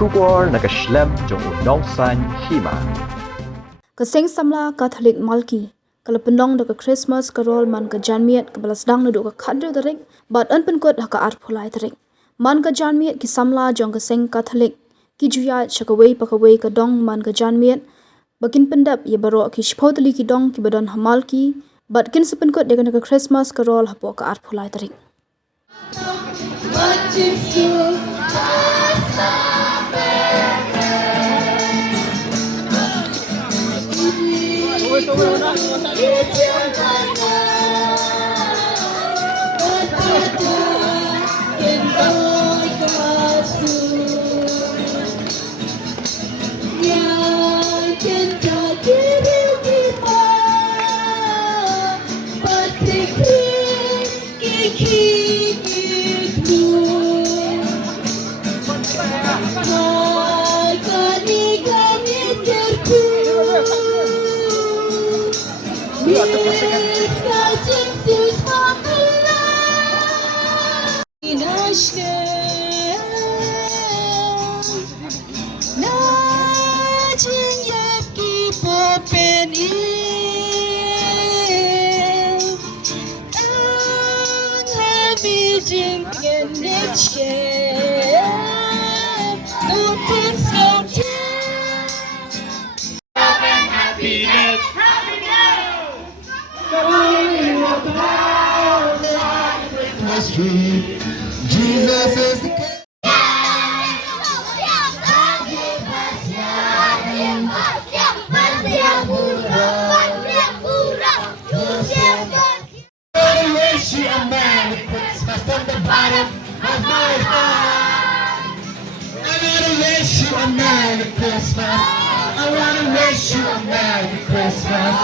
Shugor nakaslem jong unong san Hima. Seng Samla Katholik Malki kalapendong da Khrismas karol man ka janmiat ka balasdang na do ka khandre tarik bat an penkot haka arphulai tarik man ka janmiat ki Samla Jong ka Seng Katholik ki Ïaid shakaway pakaway ka dong man ka janmiat bakin pendap ye Baroh ki shpotali ki dong ki badan Malki bat kin sepenkot dengan ka Khrismas karol hapo ka arphulai tarik. Jesus is the King. From the bottom of my heart, I wanna wish you a Merry Christmas. I wanna wish you a Merry Christmas.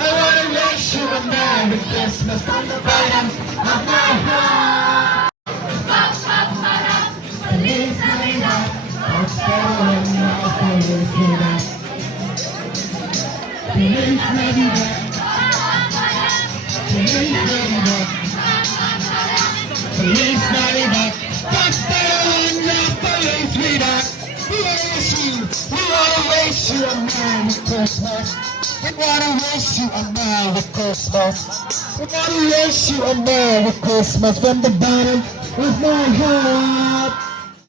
I wanna wish you a Merry Christmas from the bottom of my heart. Feliz Navidad, prospero año, felicidad. Feliz Navidad, Feliz Navidad. Feliz Navidad, prospero año, felicidad. We wanna wish you a Merry Christmas. We wanna wish you a Merry Christmas. We wanna wish you a Merry Christmas from the bottom of my heart.